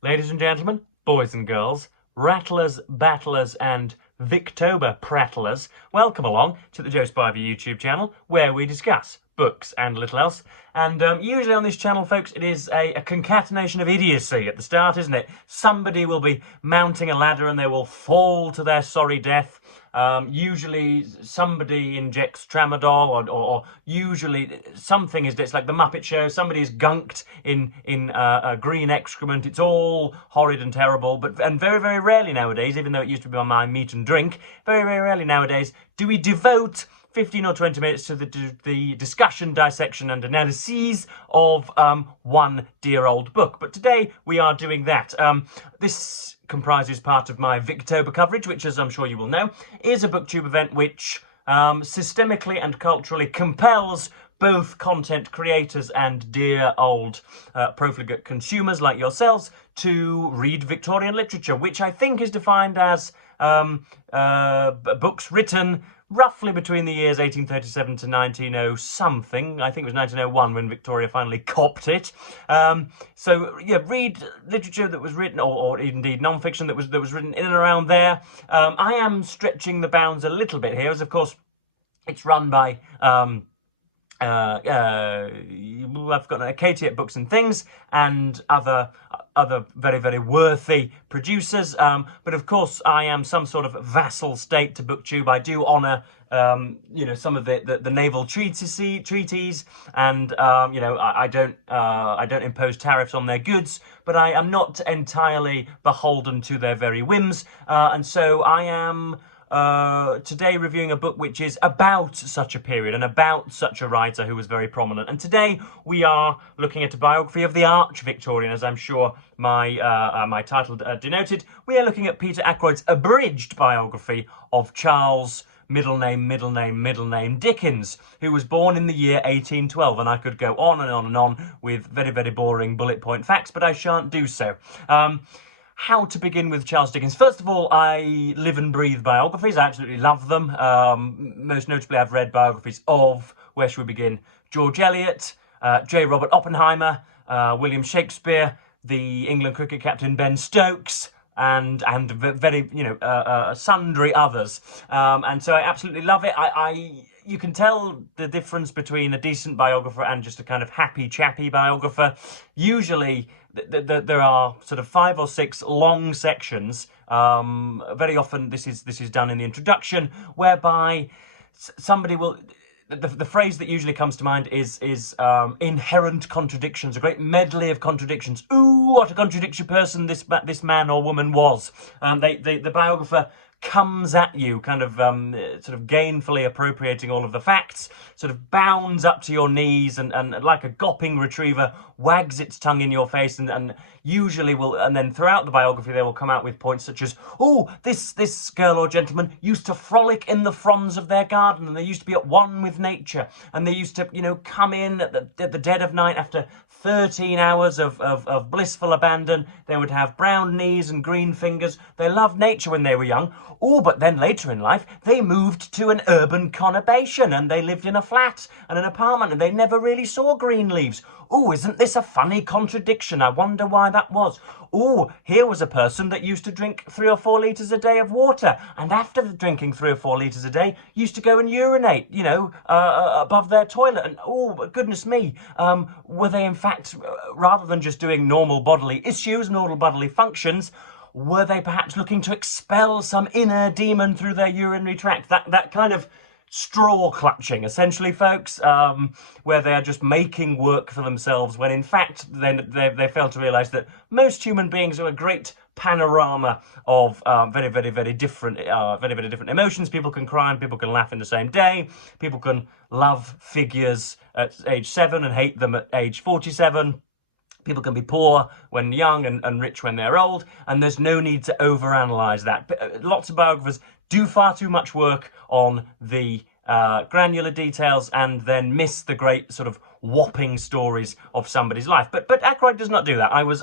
Ladies and gentlemen, boys and girls, rattlers, battlers, and Victober prattlers, welcome along to the Joe Spivey YouTube channel, where we discuss books and little else. And usually on this channel, folks, it is a concatenation of idiocy at the start, isn't it? Somebody will be mounting a ladder and they will fall to their sorry death. Usually somebody injects tramadol, or usually something is, it's like the Muppet Show, somebody is gunked in green excrement. It's all horrid and terrible, and very, very rarely nowadays, even though it used to be on my meat and drink, very, very rarely nowadays do we devote 15 or 20 minutes to the discussion, dissection and analyses of one dear old book. But today we are doing that. This comprises part of my Victober coverage, which, as I'm sure you will know, is a booktube event which systemically and culturally compels both content creators and dear old profligate consumers like yourselves to read Victorian literature, which I think is defined as books written roughly between the years 1837 to 1900 something. I think it was 1901 when Victoria finally copped it. So yeah, read literature that was written, or indeed non-fiction that was written in and around there. I am stretching the bounds a little bit here, as of course it's run by I've got Katie at Books and Things and other very, very worthy producers. But of course, I am some sort of vassal state to BookTube. I do honour, some of the naval treaties, and I don't impose tariffs on their goods, but I am not entirely beholden to their very whims, and so I am today reviewing a book which is about such a period and about such a writer who was very prominent. And today we are looking at a biography of the arch-Victorian, as I'm sure my title denoted. We are looking at Peter Ackroyd's abridged biography of Charles middle name Dickens, who was born in the year 1812. And I could go on and on and on with very, very boring bullet point facts, but I shan't do so. How to begin with Charles Dickens? First of all, I live and breathe biographies. I absolutely love them. Most notably, I've read biographies of, where should we begin? George Eliot, J. Robert Oppenheimer, William Shakespeare, the England cricket captain Ben Stokes, and very, sundry others. And so I absolutely love it. You can tell the difference between a decent biographer and just a kind of happy chappy biographer. Usually there are sort of 5 or 6 long sections. Very often this is done in the introduction, whereby somebody will. The phrase that usually comes to mind is inherent contradictions, a great medley of contradictions. Ooh, what a contradictory person this man or woman was. The biographer comes at you, kind of sort of gainfully appropriating all of the facts, sort of bounds up to your knees and like a gopping retriever wags its tongue in your face, and usually will, and then throughout the biography they will come out with points such as, oh, this girl or gentleman used to frolic in the fronds of their garden, and they used to be at one with nature, and they used to come in at the dead of night after 13 hours of blissful abandon. They would have brown knees and green fingers. They loved nature when they were young. Oh, but then later in life, they moved to an urban conurbation and they lived in a flat and an apartment and they never really saw green leaves. Oh, isn't this a funny contradiction? I wonder why that was. Oh, here was a person that used to drink 3 or 4 litres a day of water, and after drinking 3 or 4 litres a day, used to go and urinate, above their toilet. And oh, goodness me, were they in fact, rather than just doing normal bodily issues, normal bodily functions, were they perhaps looking to expel some inner demon through their urinary tract? That kind of straw clutching, essentially, folks, where they are just making work for themselves, when in fact they fail to realise that most human beings are a great panorama of very, very, very different emotions. People can cry and people can laugh in the same day. People can love figures at age 7 and hate them at age 47. People can be poor when young and rich when they're old, and there's no need to overanalyze that. Lots of biographers do far too much work on the granular details and then miss the great sort of whopping stories of somebody's life. But Ackroyd does not do that. I was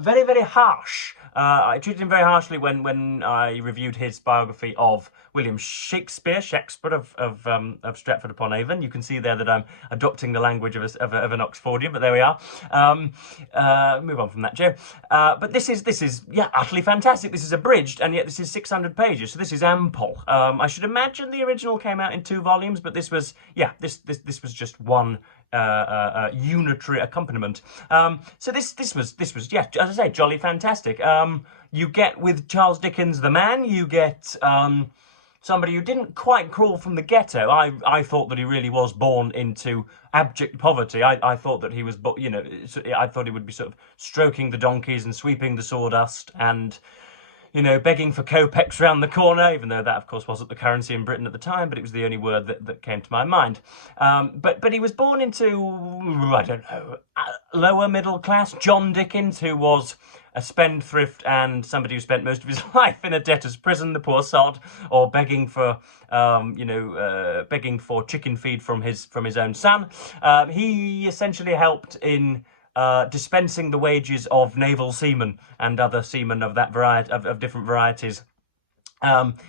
very, very harsh. I treated him very harshly when I reviewed his biography of William Shakespeare of Stratford-upon-Avon. You can see there that I'm adopting the language of an Oxfordian, but there we are. Move on from that, Joe. But this is yeah, utterly fantastic. This is abridged, and yet this is 600 pages, so this is ample. I should imagine the original came out in 2 volumes, but this was, yeah, this was just one unitary accompaniment. So this was yeah, as I say, jolly fantastic. You get with Charles Dickens, the man, you get somebody who didn't quite crawl from the ghetto. I thought that he really was born into abject poverty. I thought that he was, you know, I thought he would be sort of stroking the donkeys and sweeping the sawdust and, you know, begging for kopecks round the corner, even though that, of course, wasn't the currency in Britain at the time, but it was the only word that came to my mind. But he was born into, I don't know, lower middle class. John Dickens, who was a spendthrift and somebody who spent most of his life in a debtor's prison, the poor sod, or begging for, begging for chicken feed from his own son. He essentially helped in dispensing the wages of naval seamen and other seamen of that variety, of different varieties.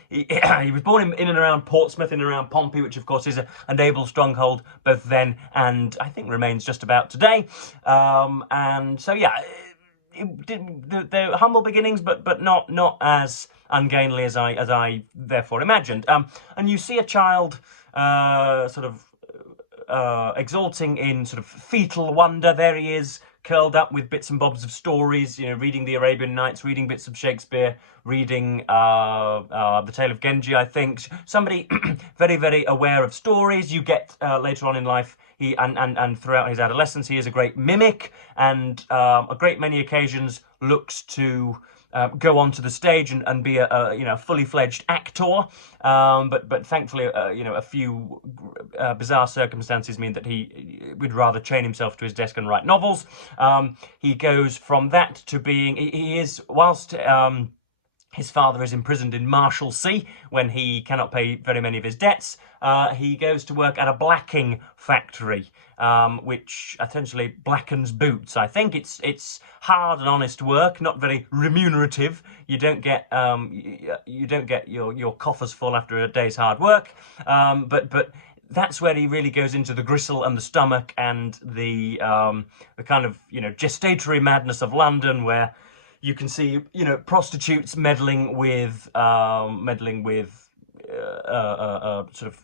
He was born in and around Portsmouth, in and around Pompey, which of course is a naval stronghold both then and I think remains just about today. And so yeah, they're humble beginnings, but not as ungainly as I therefore imagined. And you see a child sort of exalting in sort of fetal wonder. There he is, curled up with bits and bobs of stories, you know, reading the Arabian Nights, reading bits of Shakespeare, reading the Tale of Genji, I think. Somebody very, very aware of stories. You get later on in life, he and throughout his adolescence, he is a great mimic, and a great many occasions looks to go onto the stage and be a you know, fully fledged actor, but thankfully you know, a few bizarre circumstances mean that he would rather chain himself to his desk and write novels. He goes from that to being, he is, whilst his father is imprisoned in Marshalsea when he cannot pay very many of his debts, he goes to work at a blacking factory, which essentially blackens boots. I think it's hard and honest work, not very remunerative. You don't get your coffers full after a day's hard work, but that's where he really goes into the gristle and the stomach and the kind of, you know, gestatory madness of London, where you can see, you know, prostitutes meddling with sort of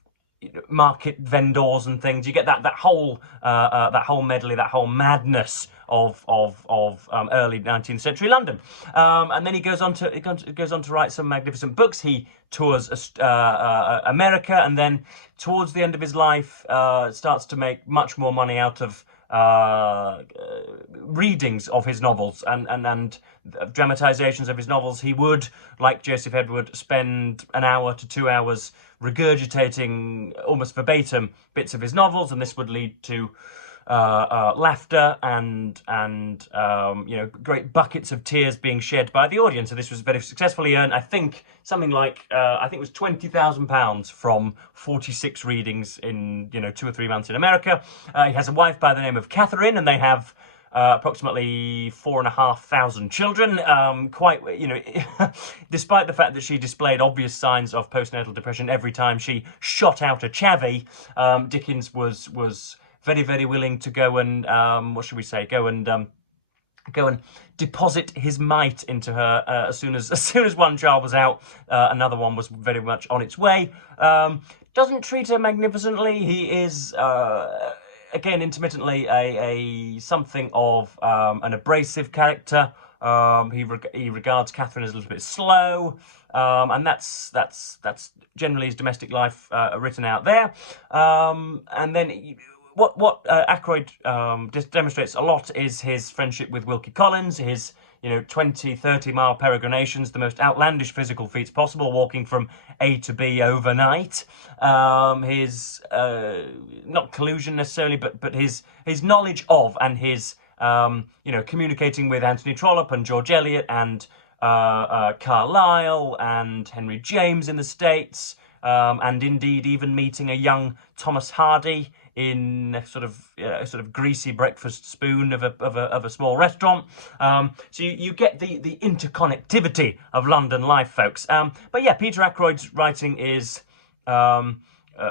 market vendors and things. You get that whole medley, that whole madness of early 19th century London. And then he goes on to write some magnificent books. He tours America, and then towards the end of his life starts to make much more money out of readings of his novels and dramatizations of his novels. He would, like Joseph Edward, spend an hour to 2 hours regurgitating almost verbatim bits of his novels, and this would lead to laughter and you know, great buckets of tears being shed by the audience. So this was very successfully earned, I think, something like I think it was £20,000 from 46 readings in, you know, 2 or 3 months in America. He has a wife by the name of Catherine, and they have approximately 4,500 children. Quite, you know, despite the fact that she displayed obvious signs of postnatal depression every time she shot out a chavvy, Dickens was very, very willing to go and what should we say? Go and deposit his might into her as soon as one child was out. Another one was very much on its way. Doesn't treat her magnificently. He is again, intermittently a something of an abrasive character. He regards Catherine as a little bit slow, and that's generally his domestic life written out there. And then what Ackroyd demonstrates a lot is his friendship with Wilkie Collins, his, you know, 20-30 mile peregrinations, the most outlandish physical feats possible, walking from A to B overnight. His not collusion necessarily, but his knowledge of and his you know, communicating with Anthony Trollope and George Eliot and Carlyle and Henry James in the States, and indeed even meeting a young Thomas Hardy in a sort of greasy breakfast spoon of a small restaurant. So you get the interconnectivity of London life, folks. But yeah, Peter Ackroyd's writing is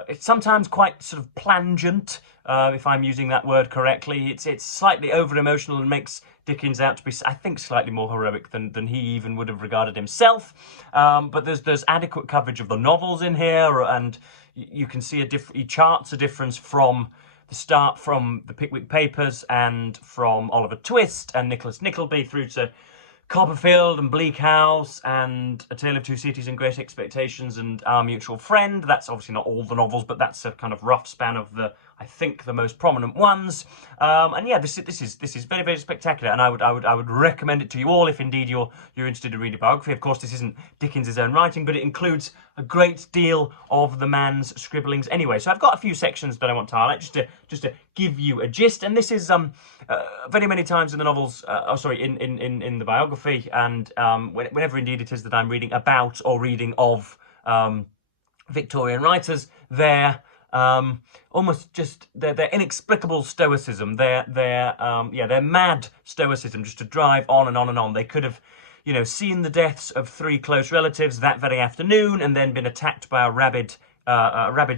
it's sometimes quite sort of plangent, if I'm using that word correctly. It's slightly over emotional and makes Dickens out to be, I think, slightly more heroic than he even would have regarded himself. But there's adequate coverage of the novels in here, and you can see he charts a difference from the start, from the Pickwick Papers and from Oliver Twist and Nicholas Nickleby through to Copperfield and Bleak House and A Tale of Two Cities and Great Expectations and Our Mutual Friend. That's obviously not all the novels, but that's a kind of rough span of I think the most prominent ones. And yeah, this is very, very spectacular, and I would recommend it to you all if indeed you're interested in reading biography. Of course, this isn't Dickens' own writing, but it includes a great deal of the man's scribblings anyway. So I've got a few sections that I want to highlight just to give you a gist, and this is very many times in the novels, in the biography, and whenever indeed it is that I'm reading about or reading of Victorian writers, their almost just their inexplicable stoicism, their mad stoicism, just to drive on and on and on. They could have, seen the deaths of 3 close relatives that very afternoon, and then been attacked by a rabid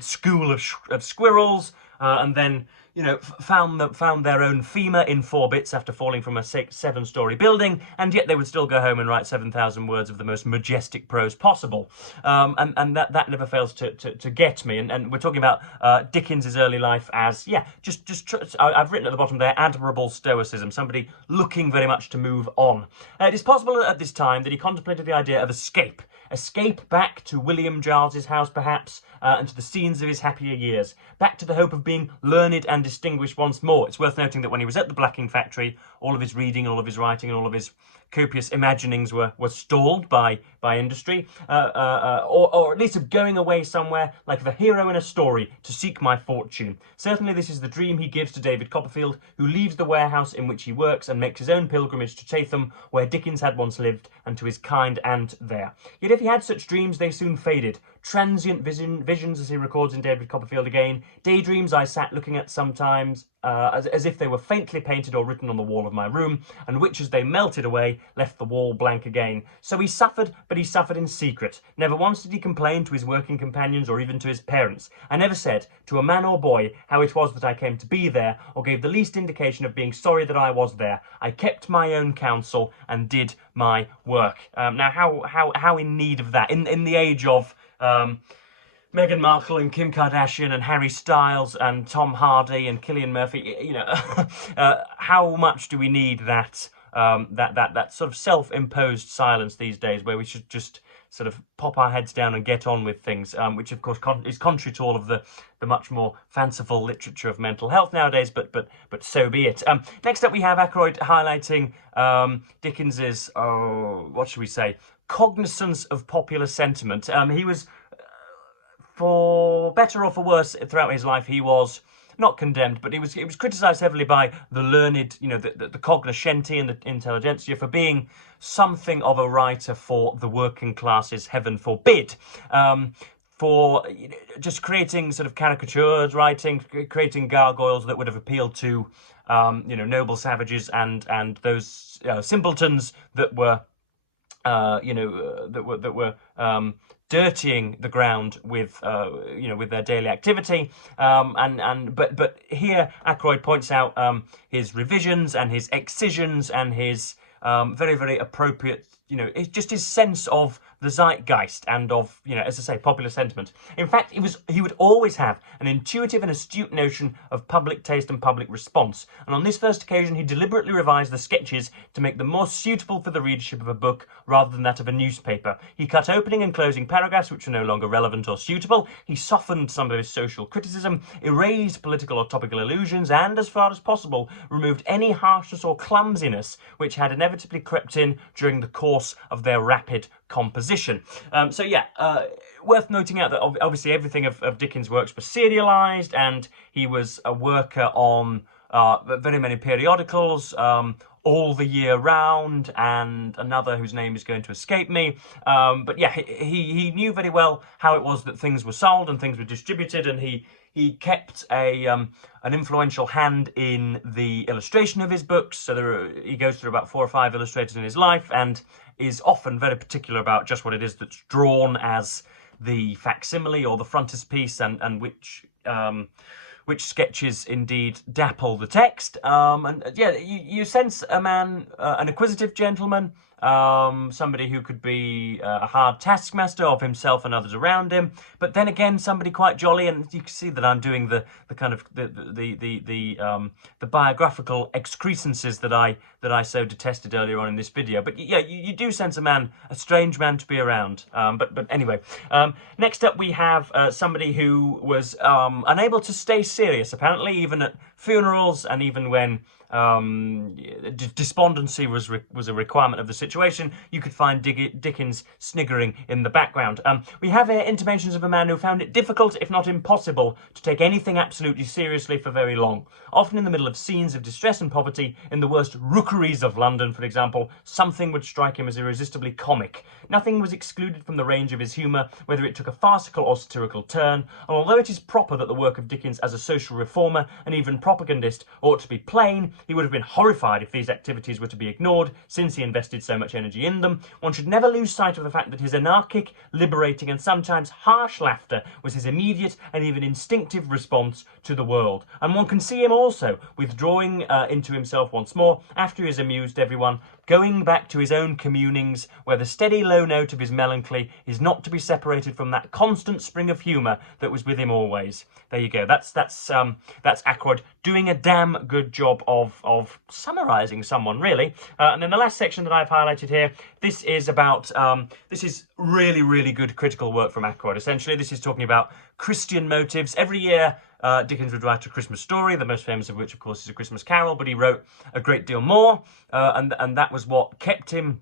school of squirrels, and then found their own femur in 4 bits after falling from a 7-story building, and yet they would still go home and write 7,000 words of the most majestic prose possible. And that never fails to get me. And we're talking about Dickens's early life as, I've written at the bottom there, admirable stoicism, somebody looking very much to move on. It is possible at this time that he contemplated the idea of escape back to William Giles's house, perhaps, and to the scenes of his happier years, back to the hope of being learned and distinguished once more. It's worth noting that when he was at the blacking factory, all of his reading, all of his writing, and all of his copious imaginings were stalled by industry, or at least of going away somewhere like the hero in a story to seek my fortune. Certainly this is the dream he gives to David Copperfield, who leaves the warehouse in which he works and makes his own pilgrimage to Chatham, where Dickens had once lived, and to his kind aunt there. Yet if he had such dreams, they soon faded. Transient visions, as he records in David Copperfield again, daydreams I sat looking at sometimes, as if they were faintly painted or written on the wall of my room, and which, as they melted away, left the wall blank again. So he suffered, but he suffered in secret. Never once did he complain to his working companions or even to his parents. I never said, to a man or boy, how it was that I came to be there, or gave the least indication of being sorry that I was there. I kept my own counsel and did my work. Now, how in need of that? In the age of Meghan Markle and Kim Kardashian and Harry Styles and Tom Hardy and Cillian Murphy, how much do we need that sort of self-imposed silence these days, where we should just sort of pop our heads down and get on with things, which of course is contrary to all of the much more fanciful literature of mental health nowadays, but so be it. Next up we have Ackroyd highlighting Dickens's, what should we say, cognizance of popular sentiment. He was, for better or for worse, throughout his life, he was not condemned, but he was criticised heavily by the learned, the cognoscenti and the intelligentsia for being something of a writer for the working classes, heaven forbid. For just creating sort of caricatures, creating gargoyles that would have appealed to, noble savages and those simpletons that were, dirtying the ground with their daily activity, but here Ackroyd points out his revisions and his excisions and his very, very appropriate, just his sense of the zeitgeist and of, as I say, popular sentiment. In fact, he would always have an intuitive and astute notion of public taste and public response. And on this first occasion, he deliberately revised the sketches to make them more suitable for the readership of a book rather than that of a newspaper. He cut opening and closing paragraphs which were no longer relevant or suitable. He softened some of his social criticism, erased political or topical allusions, and, as far as possible, removed any harshness or clumsiness which had inevitably crept in during the course of their rapid composition. Worth noting out that obviously everything of Dickens' works was serialised, and he was a worker on very many periodicals, all the year round, and another whose name is going to escape me. He knew very well how it was that things were sold and things were distributed, and he He kept an influential hand in the illustration of his books. So he goes through about 4 or 5 illustrators in his life, and is often very particular about just what it is that's drawn as the facsimile or the frontispiece, and which sketches indeed dapple the text. And yeah, you sense a man, an acquisitive gentleman, somebody who could be a hard taskmaster of himself and others around him, but then again somebody quite jolly. And you can see that I'm doing the kind of the biographical excrescences that I so detested earlier on in this video. But yeah, you do sense a strange man to be around. But anyway, next up we have somebody who was unable to stay serious, apparently, even at funerals, and even when despondency was a requirement of the situation, you could find Dickens sniggering in the background. We have here intimations of a man who found it difficult, if not impossible, to take anything absolutely seriously for very long. Often in the middle of scenes of distress and poverty, in the worst rookeries of London, for example, something would strike him as irresistibly comic. Nothing was excluded from the range of his humour, whether it took a farcical or satirical turn, and although it is proper that the work of Dickens as a social reformer and even propagandist ought to be plain, he would have been horrified if these activities were to be ignored, since he invested so much energy in them. One should never lose sight of the fact that his anarchic, liberating, and sometimes harsh laughter was his immediate and even instinctive response to the world. And one can see him also withdrawing into himself once more, after he has amused everyone, going back to his own communings, where the steady low note of his melancholy is not to be separated from that constant spring of humour that was with him always. There you go. That's Ackroyd doing a damn good job of summarising someone, really. And then the last section that I've highlighted here, this is about this is really, really good critical work from Ackroyd. Essentially, this is talking about Christian motives. Every year, Dickens would write a Christmas story, the most famous of which, of course, is A Christmas Carol, but he wrote a great deal more, and that was what kept him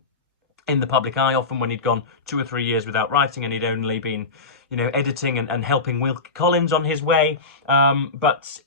in the public eye, often when he'd gone 2 or 3 years without writing, and he'd only been, editing and helping Wilkie Collins on his way. But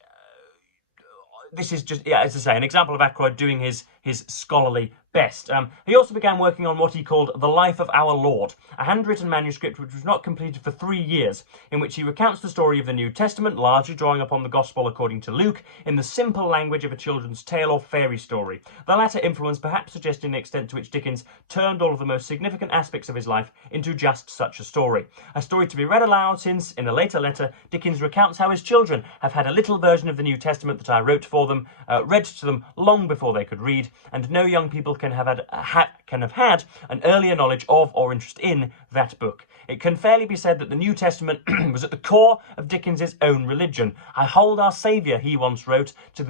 this is just, as I say, an example of Ackroyd doing his scholarly best. He also began working on what he called The Life of Our Lord, a handwritten manuscript which was not completed for 3 years, in which he recounts the story of the New Testament, largely drawing upon the Gospel according to Luke, in the simple language of a children's tale or fairy story. The latter influence perhaps suggesting the extent to which Dickens turned all of the most significant aspects of his life into just such a story. A story to be read aloud, since, in a later letter, Dickens recounts how his children have had a little version of the New Testament that I wrote for them, read to them long before they could read, and no young people can have had an earlier knowledge of or interest in that book. It can fairly be said that the New Testament was at the core of Dickens's own religion. I hold our Saviour, he once wrote, to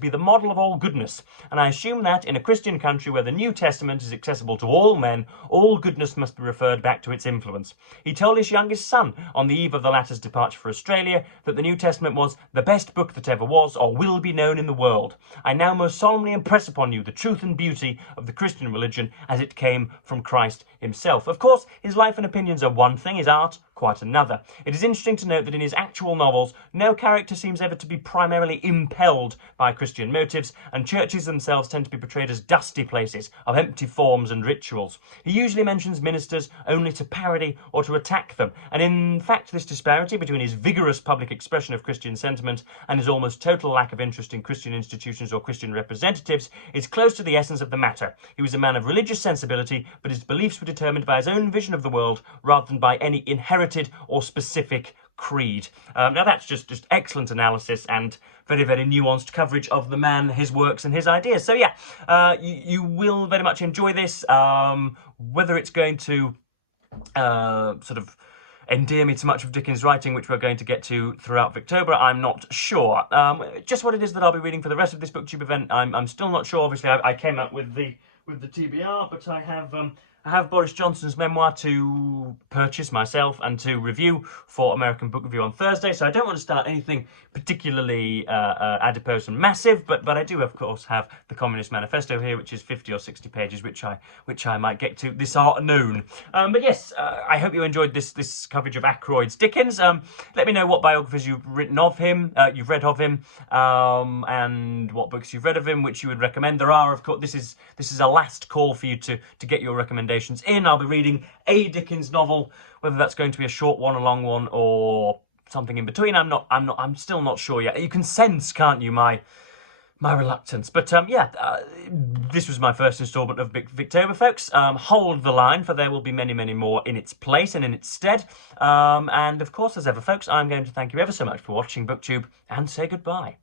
be the model of all goodness, and I assume that, in a Christian country where the New Testament is accessible to all men, all goodness must be referred back to its influence. He told his youngest son, on the eve of the latter's departure for Australia, that the New Testament was the best book that ever was or will be known in the world. I now most solemnly impress upon you the truth and beauty of the Christian religion as it came from Christ himself. Of course, his life and opinions are one thing, his art quite another. It is interesting to note that in his actual novels, no character seems ever to be primarily impelled by Christian motives, and churches themselves tend to be portrayed as dusty places of empty forms and rituals. He usually mentions ministers only to parody or to attack them, and in fact this disparity between his vigorous public expression of Christian sentiment and his almost total lack of interest in Christian institutions or Christian representatives is close to the essence of the matter. He was a man of religious sensibility, but his beliefs were determined by his own vision of the world rather than by any inherited or specific creed. Now that's just excellent analysis and very, very nuanced coverage of the man, his works and his ideas. So yeah, you will very much enjoy this. Whether it's going to sort of endear me to much of Dickens' writing, which we're going to get to throughout Victober, I'm not sure. Just what it is that I'll be reading for the rest of this BookTube event, I'm still not sure. Obviously, I came up with the TBR, but I have Boris Johnson's memoir to purchase myself and to review for American Book Review on Thursday, so I don't want to start anything particularly adipose and massive, but I do, of course, have the Communist Manifesto here, which is 50 or 60 pages, which I might get to this afternoon. But yes, I hope you enjoyed this coverage of Ackroyd's Dickens. Let me know what biographies you've read of him, and what books you've read of him, which you would recommend. There are, of course, this is a last call for you to get your recommendations in. I'll be reading a Dickens novel, whether that's going to be a short one, a long one, or something in between. I'm still not sure yet. You can sense, can't you, my reluctance. But this was my first instalment of Victober, folks. Hold the line, for there will be many, many more in its place and in its stead. And of course, as ever, folks, I'm going to thank you ever so much for watching BookTube and say goodbye.